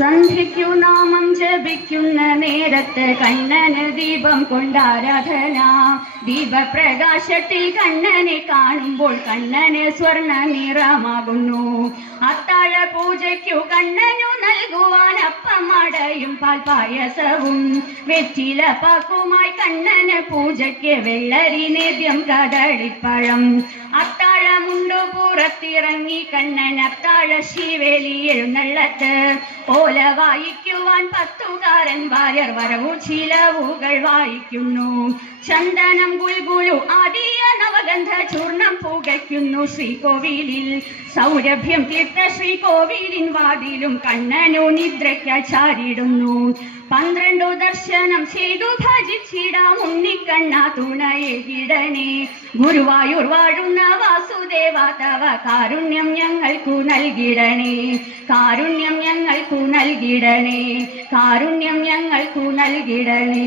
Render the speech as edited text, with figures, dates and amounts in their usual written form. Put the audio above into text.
സന്ധ്യയ്ക്കു നാമം ജപിക്കുന്ന നേരത്ത് കണ്ണന് ദീപം കൊണ്ടാരാധന. ദീപപ്രകാശത്തിൽ കണ്ണനെ കാണുമ്പോൾ കണ്ണന് സ്വർണ്ണ നിറമാകുന്നു. അത്താഴ പൂജയ്ക്കു കണ്ണനു നൽകുവാൻ അപ്പമടയും പാൽപായസവും വെറ്റില പാക്കുമായി കണ്ണന് പൂജയ്ക്ക് വെള്ളരി നേദ്യം കദളിപ്പഴം. അത്താഴമുണ്ടു പുറത്തിറങ്ങി കണ്ണൻ അത്താഴ ശിവേലി എഴുന്നള്ളത്ത്. ഓല വായിക്കുവാൻ പത്തുകാരൻ വാര്യർ വരവു ചിലവുകൾ വായിക്കുന്നു. ചന്ദനം ഗുൽഗുലു ആദിയ നവഗന്ധ ചൂർണം പുകയ്ക്കുന്നു ശ്രീകോവിലിൽ. സൗരഭ്യം തീർത്ത ശ്രീകോവിലിൻ വാതിലും കണ്ണനു നിദ്രയ്ക്കായി ചാരിടുന്നു. 12 ദർശനം ചെയ്തു ഭജിച്ചിടാം ഉണ്ണിക്കണ്ണ തുണയേകിടണേ. ഗുരുവായൂർ വാഴുന്ന വാസുദേവ തവ കാരുണ്യം ഞങ്ങൾക്കു നൽകിടണേ. കാരുണ്യം ഞങ്ങൾക്കു നൽകിടണേ. കാരുണ്യം ഞങ്ങൾക്കു നൽകിടണേ.